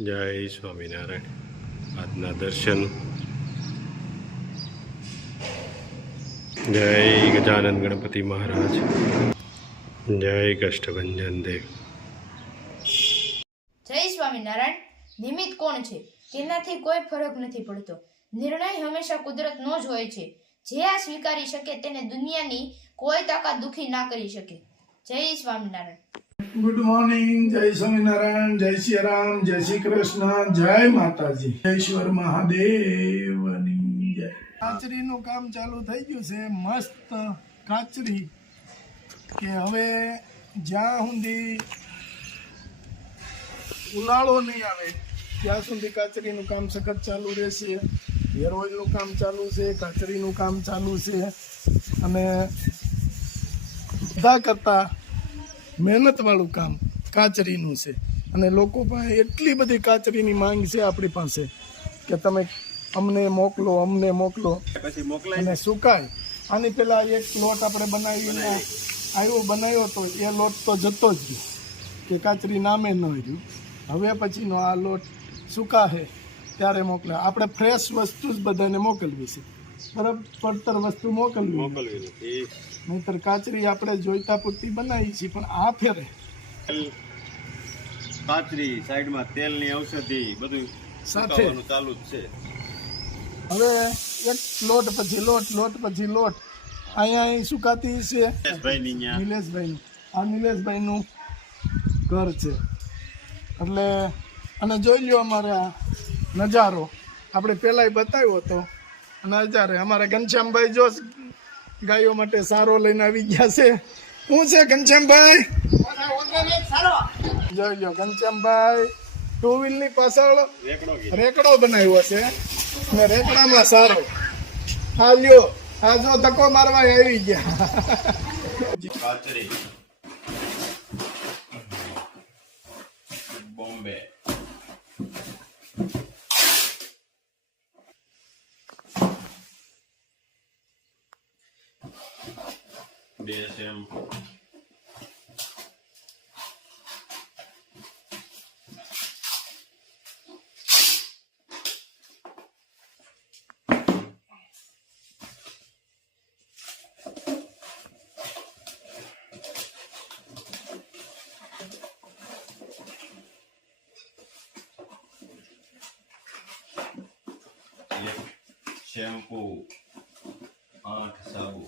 જય સ્વામિનારાયણ. આજના દર્શન. જય ગજાનંદ ગણપતિ મહારાજ. જય કષ્ટભંજન દેવ. જય સ્વામિનારાયણ. નિમિત્ત કોણ છે તેનાથી કોઈ ફરક નથી પડતો. નિર્ણય હંમેશા કુદરતનો જ હોય છે. જે આ સ્વીકારી શકે તેને દુનિયાની કોઈ તાકાત દુખી ના કરી શકે. જય સ્વામિનારાયણ. Good morning. જય સ્વામિનારાયણ. જય શ્રી રામ. જય શ્રી કૃષ્ણ. જય માતાજી. જય ઈશ્વર મહાદેવની જય. કાચરીનું કામ ચાલુ થઈ ગયું છે. મસ્ત કાચરી કે હવે જ્યાં સુધી ઉનાળો નહીં આવે ત્યાં સુધી કાચરીનું કામ સખત ચાલુ રહેશે. હેર ઓઇલનું કામ ચાલુ છે, કાચરીનું કામ ચાલુ છે અને બધા કરતા મહેનતવાળું કામ કાચરીનું છે. અને લોકો પાસે એટલી બધી કાચરીની માંગ છે આપણી પાસે કે તમે અમને મોકલો અને સુકાય. આની પહેલાં એક લોટ આપણે બનાવ્યો તો એ લોટ તો જતો જ ગયો કે કાચરી નામે ન રહ્યું. હવે પછીનો આ લોટ સુકાશે ત્યારે મોકલે. આપણે ફ્રેશ વસ્તુ જ બધાને મોકલવી છે. બરાબર, પડતર વસ્તુ મોકલવી નહીતર કાચરી આપણે જોઈતા પૂરતી બનાવી છીએ પણ આ ફેરે કાચરી સાઈડમાં તેલની ઔષધિ બધું સાથે ચાલુ જ છે. હવે એક લોટ પછી લોટ અહીંયા સુકાતી છે નિલેશભાઈનું. આ નિલેશભાઈનું ઘર છે એટલે અને જોઈ લ્યો અમારે આ નજારો આપણે પહેલાંય બતાવ્યો હતો. નજારે અમારા ઘનશ્યામભાઈ જો ગાયો માટે સારો લઈને આવી ગયા છે. શું છે ઘનશ્યામભાઈ? જોઈ લો ઘનશ્યામભાઈ ટુ વ્હીલની પાછળ રેકડો બનાવ્યો છે અને રેકડામાં સારો. હા લ્યો, આ જો ધક્કો મારવા આવી ગયા. કાચરી બોમ્બે DSM શેમ્પુ 8 સાબુ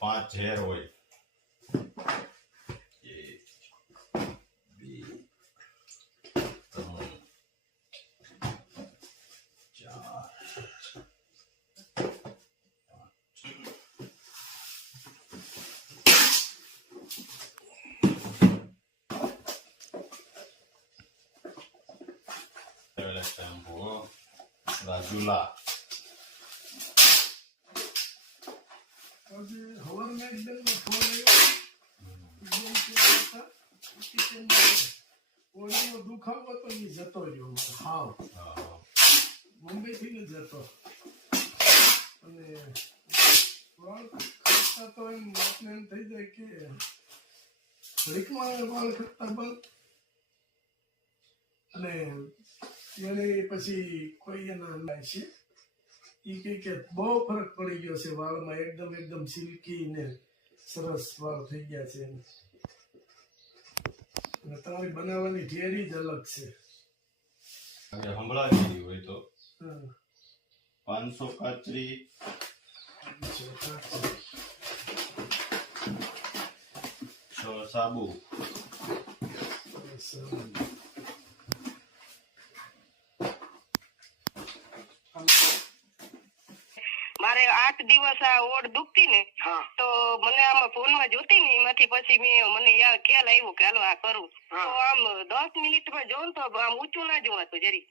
પાંચ હેર ઓઇલ શેમ્પુ રાજુલા દુખાવો તો એ જતો રહ્યો હાવ મુંબઈ થી જતો. અને વાળ ખરતા તો એમ વાતને એમ થઈ જાય કે ઘડીકમાં વાળ ખરતા બંધ. અને એને પછી કોઈ એના લાય છે એ કે બહુ ફરક પડી ગયો છે વાળમાં. એકદમ સિલ્કી ને સરસ વાળ થઈ ગયા છે. અને તમારી બનાવવાની ઢેરી જ અલગ છે. હંભળાવી હોય તો 500 કાચરી 6 સાબુ મારે 8 દિવસ આ ઓડ દુખતી ને તો મને આમાં ફોનમાં જોતી ને એમાંથી પછી મને ખ્યાલ આવ્યો કે હાલો આ કરું. તો આમ 10 મિનિટમાં જોઉં તો આમ ઊંચું ના જોવાતું જરી.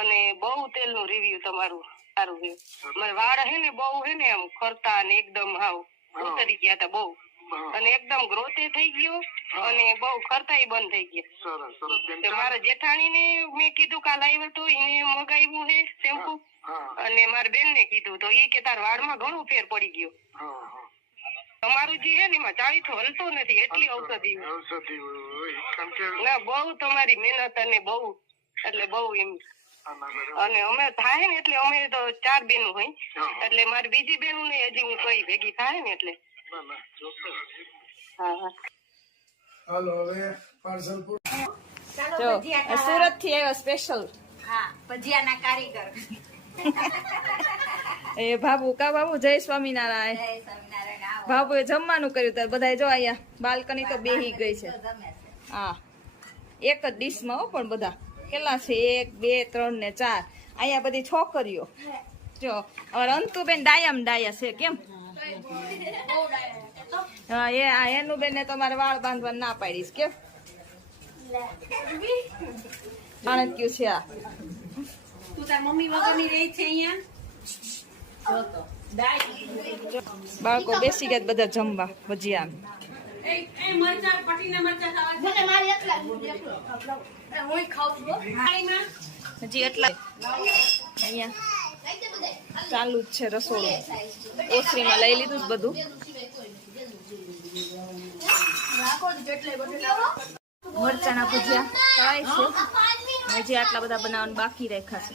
અને બહુ તેલનું રિવ્યુ તમારું સારું છે. મારા વાળ હે ને બહુ હે ને આમ ખરતા ને એકદમ હાવ ઉતરી ગયા હતા બહુ. અને એકદમ ગ્રોથે થઈ ગયો અને બહુ ખર્ચાઈ બંધ થઈ ગયા. તો મારા જેઠાણીને મેં કીધું કાલ આવ્યો તો એને મગાવ્યું છે શેમ્પુ અને મારા બેનને કીધું તો એ કે તાર વાળમાં ઘણો ફેર પડી ગયો. તમારું જે છે ને એમાં ચાવીથો હલતો નથી એટલી ઔષધિ ના બહુ તમારી મહેનત અને બહુ એટલે બહુ એમ. અને અમે થાય ને એટલે અમે તો 4 બેનું હોય એટલે મારી બીજી બેનું ને હજી હું કઈ ભેગી થાય ને એટલે હા. હાલો હવે પાર્સલ જો સુરત થી આવ્યો સ્પેશિયલ ભજીયાના કારીગર. એ બાબુ જય સ્વામિનારાયણ. બાબુએ જમવાનું કર્યું ત્યારે બધા જો અહીંયા બાલ્કની તો બેહી ગઈ છે. હા એક જ ડીશમાં હો પણ બધા કેટલા છે 1 2 3 ને 4 અહીંયા બધી છોકરીઓ જો અંતુબેન ડાયા છે કેમ. હા એનું બેન ને તમારે વાળ બાંધવા ના પાડીશ કેમ ચાણક્યું છે આ. તું તાર મમ્મી વગરની રહી છે અહીંયા. બાળકો બેસી ગયા બધા જમવા ભજીયા. એ મરચા પટીના મરચા ખાવા મને મારી એટલા હું ખાઉં છું. હજી એટલા અહીંયા ચાલુ જ છે રસોડું. ઓસરીમાં લઈ લીધું જ બધું. મરચાના ભજીયા તળાય છે. હજી આટલા બધા બનાવવાનું બાકી રાખ્યા છે.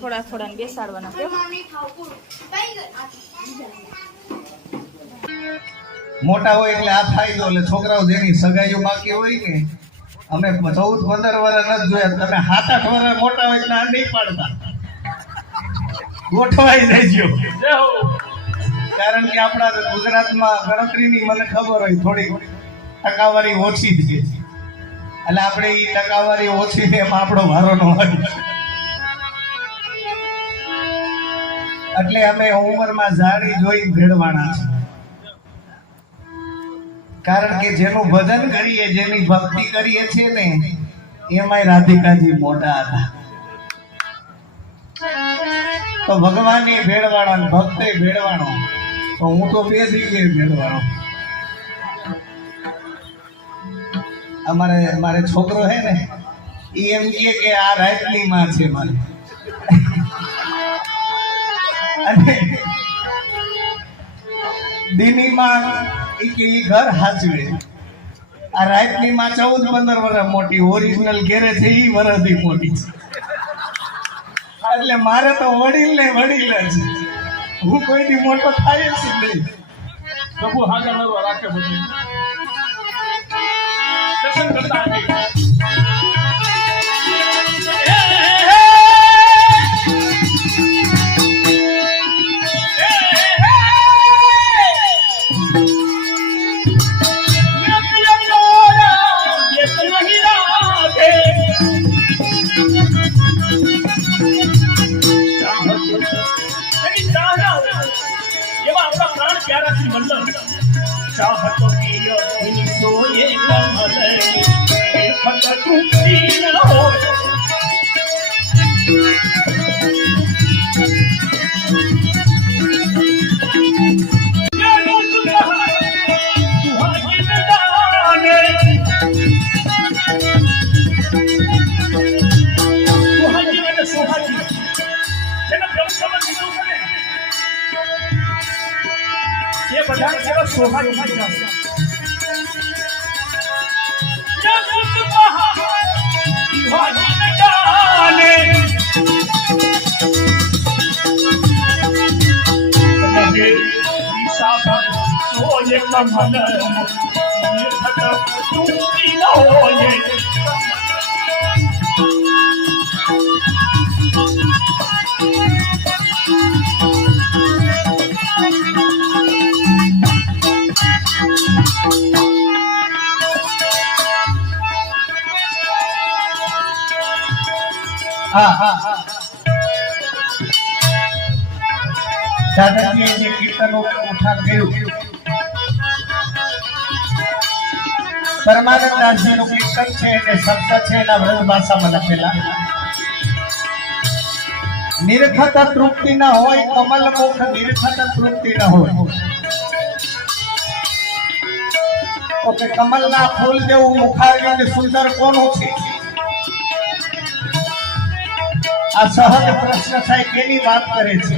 થોડા બેસાડવાના કેમ. મોટા હોય એટલે આ ફાયદો એટલે છોકરાઓ જેની સગાઈઓ બાકી હોય ને અમે 14-15 વર્ષ નથી જોયા તમે 7-8 વર્ષ મોટા હોય એટલે આ નહીં પાડતા ગોઠવાઈ જજો. કારણ કે આપણા ગુજરાતમાં ગણતરીની મને ખબર હોય થોડી ટકાવારી ઓછી છે એટલે આપણે એ ટકાવારી ઓછી છે એમાં આપણો વારો ન હોય એટલે અમે ઉંમરમાં જાડી જોઈ ભેળવાના છે. કારણ કે જેનું ભજન કરીએ જેની ભક્તિ કરીએ છીએ ને એમાંય રાધિકાજી મોટા હતા તો ભગવાન ભેળવાળો ભક્તે ભેળવાણો તો હું તો 2 જગ્યાએ ભેળવાણો. મારે છોકરો હે ને એ એમ કે આ રાતની માં છે મારે અને દીની માં ઈ ઘર હાચવે. આ રાતની માં 14-15 વર્ષ મોટી ઓરિજિનલ ઘેરે છે ઈ વર્ષથી મોટી છે એટલે મારે તો વડીલ ને વડીલ જ હું કોઈથી મોટો થાય જ નહીં. પ્રભુ હાજર રાખે બધું દર્શન કરતા चाहत की सोए कमल फट टूटी न हो દાદાજીએ જે કીર્તનો ઉઠાણ કર્યું પરમાનંદદાસજીનું કીર્તન છે અને શબ્દ છે એના વ્રજ ભાષામાં લખેલા. નિરખત તૃપ્તિ ન હોય કમલ મુખ નિરખત તૃપ્તિ ન હોય તો કે કમલના ફૂલ જેવું મુખારવિંદ સુંદર કોનું છે? આ સહજ પ્રશ્ન થાય કેની વાત કરે છે?